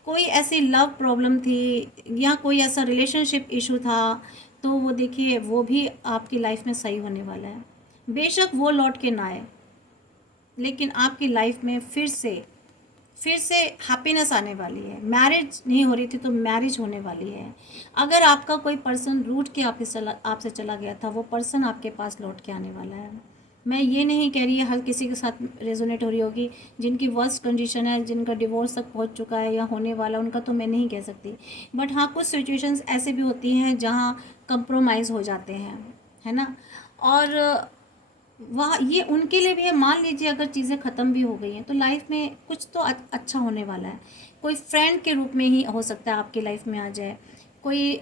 कोई ऐसी लव प्रॉब्लम थी, या कोई ऐसा रिलेशनशिप इशू था, तो वो देखिए, वो भी आपकी लाइफ में सही होने वाला है। बेशक वो लौट के ना आए, लेकिन आपकी लाइफ में फिर से हैप्पीनेस आने वाली है। मैरिज नहीं हो रही थी तो मैरिज होने वाली है। अगर आपका कोई पर्सन रूठ के आपसे चला गया था, वो पर्सन आपके पास लौट के आने वाला है। मैं ये नहीं कह रही है हर किसी के साथ रेजोनेट हो रही होगी, जिनकी वर्स्ट कंडीशन है, जिनका डिवोर्स तक पहुंच चुका है या होने वाला, उनका तो मैं नहीं कह सकती। बट हाँ, कुछ सिचुएशंस ऐसे भी होती हैं जहाँ कंप्रोमाइज़ हो जाते हैं, है ना। और वह ये उनके लिए भी है। मान लीजिए अगर चीज़ें ख़त्म भी हो गई हैं, तो लाइफ में कुछ तो अच्छा होने वाला है। कोई फ्रेंड के रूप में ही हो सकता है आपकी लाइफ में आ जाए, कोई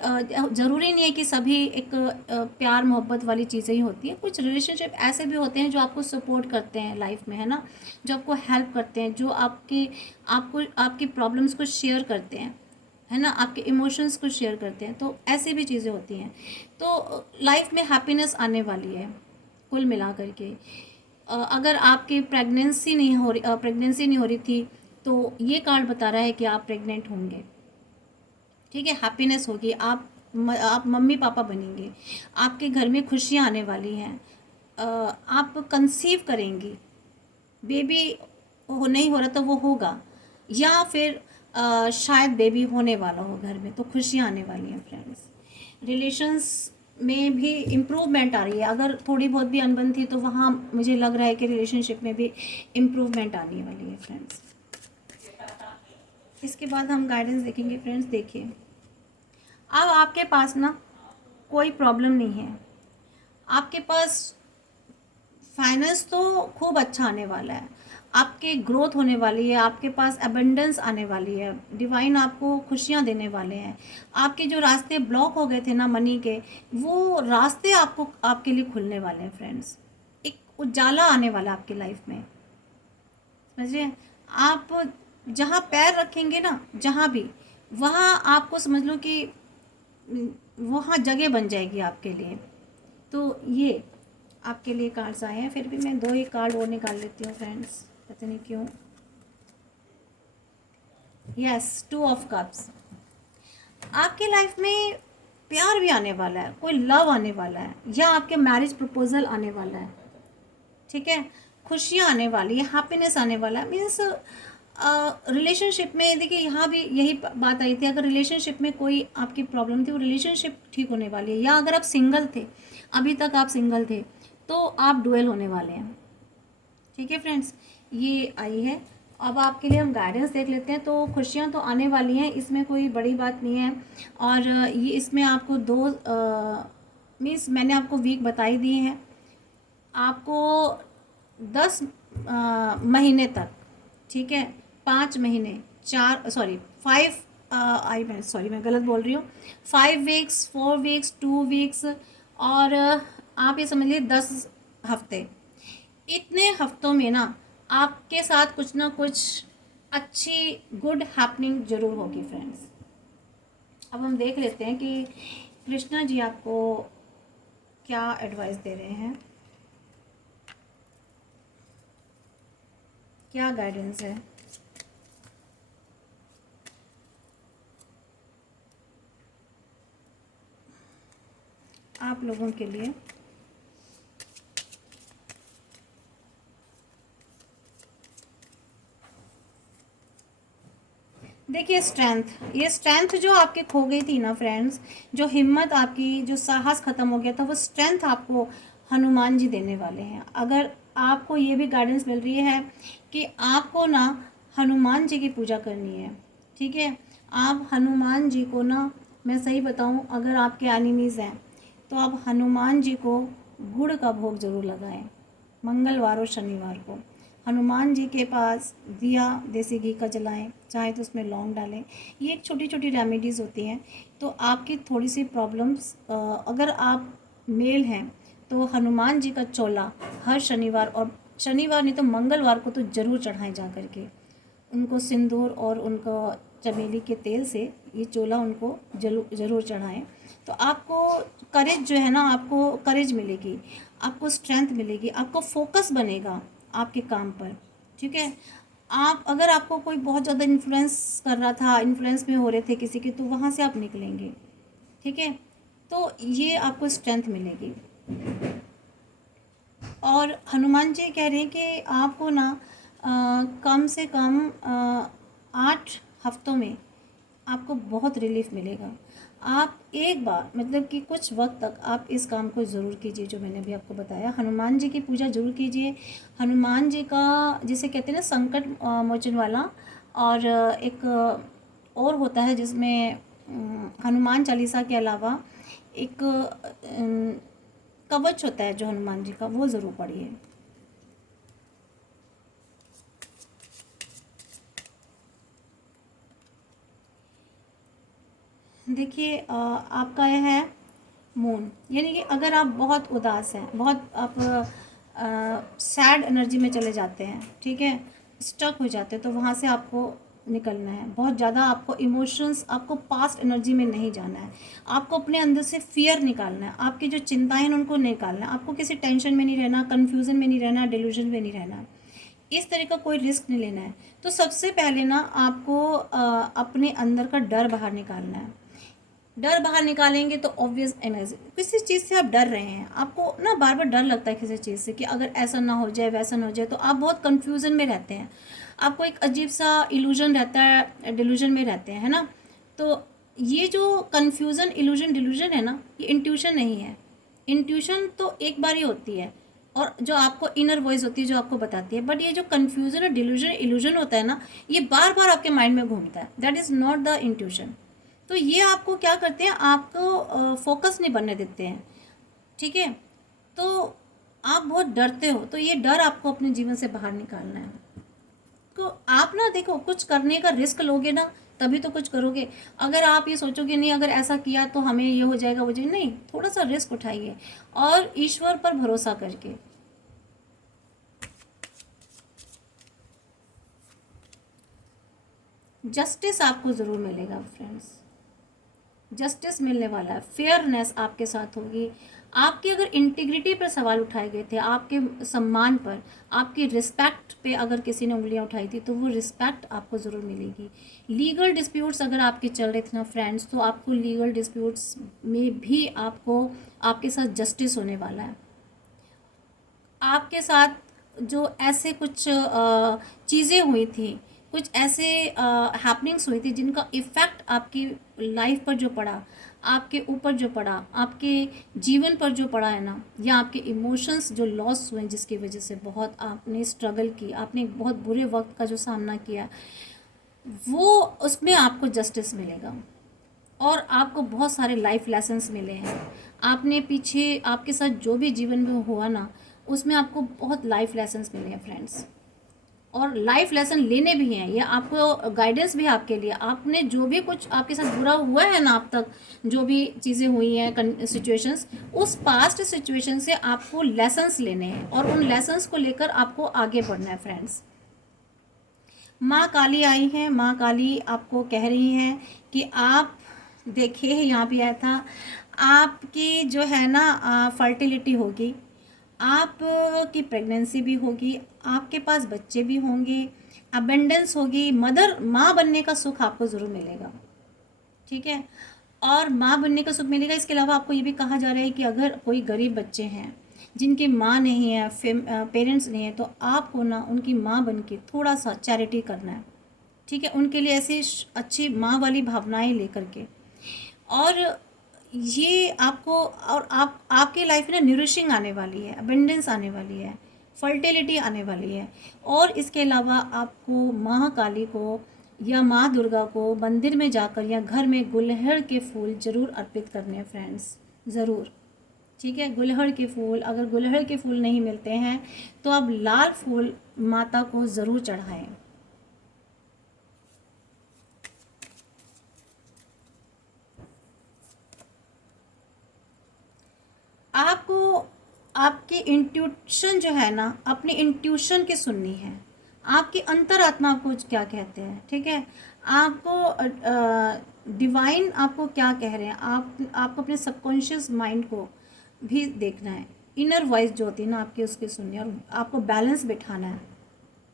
ज़रूरी नहीं है कि सभी एक प्यार मोहब्बत वाली चीज़ें ही होती हैं। कुछ रिलेशनशिप ऐसे भी होते हैं जो आपको सपोर्ट करते हैं लाइफ में, है ना, जो आपको हेल्प करते हैं, जो आपकी प्रॉब्लम्स को शेयर करते हैं, है ना, आपके इमोशंस को शेयर करते हैं। तो ऐसी भी चीज़ें होती हैं। तो लाइफ में हैप्पीनेस आने वाली है कुल मिला करके। अगर आपकी प्रेगनेंसी नहीं हो रही थी, तो ये कार्ड बता रहा है कि आप प्रेग्नेंट होंगे। ठीक है, हैप्पीनेस होगी, आप मम्मी पापा बनेंगे, आपके घर में खुशियाँ आने वाली हैं, आप कंसीव करेंगी, बेबी हो नहीं हो रहा तो वो होगा, या फिर शायद बेबी होने वाला हो घर में, तो खुशियाँ आने वाली हैं फ्रेंड्स। रिलेशंस में भी इम्प्रूवमेंट आ रही है। अगर थोड़ी बहुत भी अनबन थी तो वहाँ मुझे लग रहा है कि रिलेशनशिप में भी इम्प्रूवमेंट आने वाली है फ्रेंड्स। इसके बाद हम गाइडेंस देखेंगे फ्रेंड्स। देखिए, अब आपके पास ना कोई प्रॉब्लम नहीं है, आपके पास फाइनेंस तो खूब अच्छा आने वाला है, आपके ग्रोथ होने वाली है, आपके पास अबंडेंस आने वाली है, डिवाइन आपको खुशियाँ देने वाले हैं। आपके जो रास्ते ब्लॉक हो गए थे ना मनी के, वो रास्ते आपके लिए खुलने वाले हैं फ्रेंड्स। एक उजाला आने वाला है आपकी लाइफ में, समझिए। आप जहाँ पैर रखेंगे ना, जहाँ भी, वहाँ आपको समझ लो कि वहाँ जगह बन जाएगी आपके लिए। तो ये आपके लिए कार्ड्स आए हैं। फिर भी मैं 2 ही कार्ड और निकाल लेती हूँ फ्रेंड्स, पता नहीं क्यों। Yes, 2 of cups. आपके लाइफ में प्यार भी आने वाला है, कोई लव आने वाला है, या आपके मैरिज प्रपोजल आने वाला है। ठीक है, खुशियाँ आने वाली है, हैप्पीनेस आने वाला है। मीन्स रिलेशनशिप में देखिए, यहाँ भी यही बात आई थी। अगर रिलेशनशिप में कोई आपकी प्रॉब्लम थी, वो रिलेशनशिप ठीक होने वाली है। या अगर आप सिंगल थे, अभी तक आप सिंगल थे, तो आप डुएल होने वाले हैं। ठीक है फ्रेंड्स, ये आई है। अब आपके लिए हम गाइडेंस देख लेते हैं। तो खुशियाँ तो आने वाली हैं, इसमें कोई बड़ी बात नहीं है। और ये इसमें आपको 2 मीन्स मैंने आपको वीक बताई दिए हैं। आपको 10 महीने तक, ठीक है, 5 महीने, 4 सॉरी 5 मैं गलत बोल रही हूँ। 5 वीक्स, 4 वीक्स, 2 वीक्स, और आप ये समझ लीजिए 10 हफ्ते। इतने हफ्तों में ना आपके साथ कुछ ना कुछ अच्छी गुड हैपनिंग जरूर होगी फ्रेंड्स। अब हम देख लेते हैं कि कृष्णा जी आपको क्या एडवाइस दे रहे हैं, क्या गाइडेंस है। आप लोगों के लिए देखिए, ये स्ट्रेंथ जो आपके खो गई थी ना फ्रेंड्स, जो हिम्मत आपकी, जो साहस ख़त्म हो गया था, वो स्ट्रेंथ आपको हनुमान जी देने वाले हैं। अगर आपको ये भी गाइडेंस मिल रही है कि आपको ना हनुमान जी की पूजा करनी है। ठीक है, आप हनुमान जी को ना, मैं सही बताऊं, अगर आपके एनिमीज़ हैं तो आप हनुमान जी को गुड़ का भोग ज़रूर लगाएं, मंगलवार और शनिवार को। हनुमान जी के पास दिया देसी घी का जलाएं, चाहे तो उसमें लौंग डालें। ये एक छोटी छोटी रेमेडीज़ होती हैं। तो आपकी थोड़ी सी प्रॉब्लम्स, अगर आप मेल हैं तो हनुमान जी का चोला हर शनिवार, और शनिवार नहीं तो मंगलवार को तो ज़रूर चढ़ाएं जा कर के। उनको सिंदूर और उनको चमेली के तेल से ये चोला उनको ज़रूर चढ़ाएं। तो आपको करेज जो है ना, आपको करेज मिलेगी, आपको स्ट्रेंथ मिलेगी, आपको फोकस बनेगा आपके काम पर। ठीक है, आप अगर आपको कोई बहुत ज़्यादा इन्फ्लुएंस कर रहा था, इन्फ्लुएंस में हो रहे थे किसी के, तो वहाँ से आप निकलेंगे। ठीक है, तो ये आपको स्ट्रेंथ मिलेगी। और हनुमान जी कह रहे हैं कि आपको ना कम से कम 8 हफ्तों में आपको बहुत रिलीफ मिलेगा। आप एक बार मतलब कि कुछ वक्त तक आप इस काम को ज़रूर कीजिए जो मैंने अभी आपको बताया। हनुमान जी की पूजा ज़रूर कीजिए। हनुमान जी का, जिसे कहते हैं ना, संकट मोचन वाला। और एक और होता है जिसमें हनुमान चालीसा के अलावा एक कवच होता है जो हनुमान जी का, वो ज़रूर पढ़िए। देखिए आपका यह है मून, यानी कि अगर आप बहुत उदास हैं, बहुत आप सैड एनर्जी में चले जाते हैं, ठीक है, स्टक हो जाते हैं, तो वहाँ से आपको निकलना है। बहुत ज़्यादा आपको इमोशंस, आपको पास्ट एनर्जी में नहीं जाना है, आपको अपने अंदर से फियर निकालना है, आपकी जो चिंताएं हैं उनको निकालना है, आपको किसी टेंशन में नहीं रहना, कन्फ्यूज़न में नहीं रहना, डिल्यूजन में नहीं रहना, इस तरह का कोई रिस्क नहीं लेना है। तो सबसे पहले ना आपको अपने अंदर का डर बाहर निकालना है। डर बाहर निकालेंगे तो ऑब्वियस एनर्जी, किसी चीज़ से आप डर रहे हैं, आपको ना बार बार डर लगता है किसी चीज़ से कि अगर ऐसा ना हो जाए, वैसा ना हो जाए, तो आप बहुत कन्फ्यूज़न में रहते हैं, आपको एक अजीब सा इल्यूजन रहता है, डिल्यूजन में रहते हैं, है ना। तो ये जो कन्फ्यूज़न, इल्यूजन, डिल्यूजन है ना, ये इंट्यूशन नहीं है। इंट्यूशन तो एक बार ही होती है, और जो आपको इनर वॉइस होती है जो आपको बताती है, बट ये जो कन्फ्यूज़न और डिल्यूजन, इल्यूजन होता है ना, ये बार बार आपके माइंड में घूमता है, that is not the intuition. तो ये आपको क्या करते हैं, आपको फोकस नहीं बनने देते हैं, ठीक है। तो आप बहुत डरते हो, तो ये डर आपको अपने जीवन से बाहर निकालना है। तो आप ना देखो, कुछ करने का रिस्क लोगे ना, तभी तो कुछ करोगे। अगर आप ये सोचोगे नहीं अगर ऐसा किया तो हमें ये हो जाएगा, वो जाएगा, नहीं, थोड़ा सा रिस्क उठाइए और ईश्वर पर भरोसा करके। जस्टिस आपको ज़रूर मिलेगा फ्रेंड्स, जस्टिस मिलने वाला है, फेयरनेस आपके साथ होगी। आपकी अगर इंटीग्रिटी पर सवाल उठाए गए थे, आपके सम्मान पर, आपकी रिस्पेक्ट पे अगर किसी ने उंगलियां उठाई थी, तो वो रिस्पेक्ट आपको ज़रूर मिलेगी। लीगल डिस्प्यूट्स अगर आपके चल रहे थे ना फ्रेंड्स, तो आपको लीगल डिस्प्यूट्स में भी आपको आपके साथ जस्टिस होने वाला है। आपके साथ जो ऐसे कुछ चीज़ें हुई थी, कुछ ऐसे हैपनिंग्स हुई थी जिनका इफ़ेक्ट आपकी लाइफ पर जो पड़ा, आपके ऊपर जो पड़ा, आपके जीवन पर जो पड़ा है ना, या आपके इमोशंस जो लॉस हुए जिसकी वजह से बहुत आपने स्ट्रगल की, आपने बहुत बुरे वक्त का जो सामना किया, वो उसमें आपको जस्टिस मिलेगा। और आपको बहुत सारे लाइफ लेसन्स मिले हैं, आपने पीछे आपके साथ जो भी जीवन में हुआ ना, उसमें आपको बहुत लाइफ लेसन्स मिले हैं फ्रेंड्स। और लाइफ लेसन लेने भी हैं, ये आपको गाइडेंस भी है आपके लिए। आपने जो भी कुछ आपके साथ बुरा हुआ है ना अब तक, जो भी चीज़ें हुई हैं, सिचुएशंस, उस पास्ट सिचुएशन से आपको लेसन्स लेने हैं और उन लेसन्स को लेकर आपको आगे बढ़ना है फ्रेंड्स। माँ काली आई हैं, माँ काली आपको कह रही हैं कि आप देखिए, यहाँ भी आया था, आपकी जो है ना फर्टिलिटी होगी, आप की प्रेगनेंसी भी होगी, आपके पास बच्चे भी होंगे, अबेंडेंस होगी, मदर, माँ बनने का सुख आपको ज़रूर मिलेगा, ठीक है। और माँ बनने का सुख मिलेगा। इसके अलावा आपको ये भी कहा जा रहा है कि अगर कोई गरीब बच्चे हैं जिनकी माँ नहीं है, पेरेंट्स नहीं है, तो आपको ना उनकी माँ बन के थोड़ा सा चैरिटी करना है, ठीक है, उनके लिए ऐसी अच्छी माँ वाली भावनाएं लेकर के। और ये आपको, और आप आपकी लाइफ में ना न्यूरिशिंग आने वाली है, अबेंडेंस आने वाली है, फर्टिलिटी आने वाली है। और इसके अलावा आपको माँ काली को या माँ दुर्गा को मंदिर में जाकर या घर में गुलहड़ के फूल ज़रूर अर्पित करने हैं फ्रेंड्स, ज़रूर, ठीक है। गुलहड़ के फूल, अगर गुलहड़ के फूल नहीं मिलते हैं तो आप लाल फूल माता को ज़रूर चढ़ाएं। आपको आपकी इंट्यूशन जो है ना, अपनी इंट्यूशन की सुननी है, आपकी अंतरात्मा आपको क्या कहते हैं, ठीक है। आपको डिवाइन आपको क्या कह रहे हैं, आपको अपने सबकॉन्शियस माइंड को भी देखना है, इनर वॉइस जो होती है ना आपकी, उसकी सुननी है, और आपको बैलेंस बिठाना है,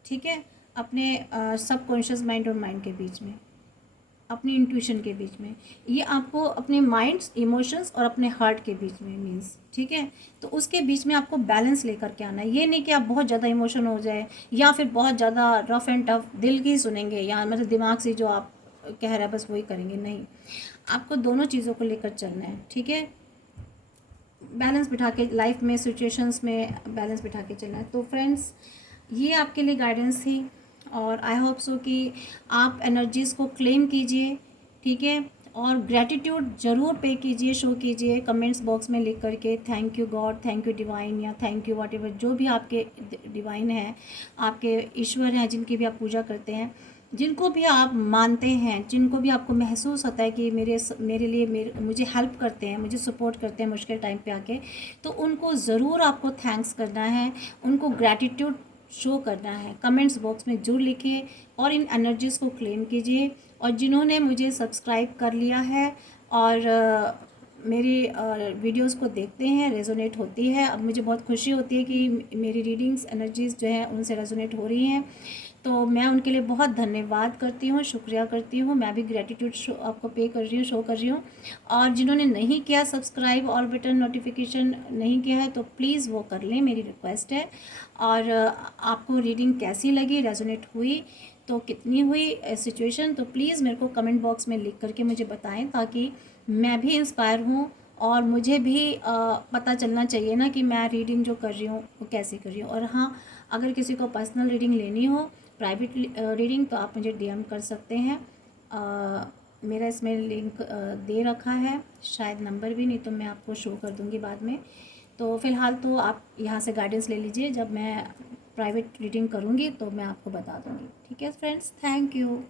ठीक है, अपने सबकॉन्शियस माइंड और माइंड के बीच में, अपनी इंट्यूशन के बीच में। ये आपको अपने माइंड्स, इमोशंस और अपने हार्ट के बीच में मीन्स, ठीक है। तो उसके बीच में आपको बैलेंस लेकर के आना है। ये नहीं कि आप बहुत ज़्यादा इमोशन हो जाए या फिर बहुत ज़्यादा रफ एंड टफ दिल की सुनेंगे या मतलब दिमाग से जो आप कह रहा है बस वही करेंगे, नहीं, आपको दोनों चीज़ों को लेकर चलना है, ठीक है। बैलेंस बिठा के लाइफ में, सिचुएशंस में बैलेंस बिठा के चलना है। तो फ्रेंड्स, ये आपके लिए गाइडेंस थी और आई होप सो कि आप एनर्जीज़ को क्लेम कीजिए, ठीक है। और ग्रैटिट्यूड ज़रूर पे कीजिए, शो कीजिए कमेंट्स बॉक्स में लिख करके, thank you God, thank you divine, या थैंक यू वॉट एवर, जो भी आपके डिवाइन है, आपके ईश्वर हैं जिनकी भी आप पूजा करते हैं, जिनको भी आप मानते हैं, जिनको भी आपको महसूस होता है कि मेरे लिए मुझे हेल्प करते हैं, मुझे सपोर्ट करते हैं मुश्किल टाइम पे आके, तो उनको ज़रूर आपको थैंक्स करना है, उनको ग्रैटिट्यूड शो करना है। कमेंट्स बॉक्स में ज़रूर लिखिए और इन एनर्जीज़ को क्लेम कीजिए। और जिन्होंने मुझे सब्सक्राइब कर लिया है और मेरी वीडियोस को देखते हैं, रेजोनेट होती है, अब मुझे बहुत खुशी होती है कि मेरी रीडिंग्स एनर्जीज़ जो है उनसे रेजोनेट हो रही हैं। तो मैं उनके लिए बहुत धन्यवाद करती हूँ, शुक्रिया करती हूँ। मैं भी ग्रेटिट्यूड शो आपको पे कर रही हूँ, शो कर रही हूँ। और जिन्होंने नहीं किया सब्सक्राइब, ऑल बटन नोटिफिकेशन नहीं किया है, तो प्लीज़ वो कर लें, मेरी रिक्वेस्ट है। और आपको रीडिंग कैसी लगी, रेजोनेट हुई तो कितनी हुई सिचुएशन, तो प्लीज़ मेरे को कमेंट बॉक्स में लिख करके मुझे बताएं, ताकि मैं भी इंस्पायर हूँ और मुझे भी पता चलना चाहिए ना कि मैं रीडिंग जो कर रही हूँ वो कैसे कर रही हूँ। और हाँ, अगर किसी को पर्सनल रीडिंग लेनी हो, प्राइवेट रीडिंग, तो आप मुझे डीएम कर सकते हैं। मेरा इसमें लिंक दे रखा है, शायद नंबर भी, नहीं तो मैं आपको शो कर दूँगी बाद में। तो फ़िलहाल तो आप यहाँ से गाइडेंस ले लीजिए, जब मैं प्राइवेट रीडिंग करूँगी तो मैं आपको बता दूँगी। ठीक है फ्रेंड्स, थैंक यू।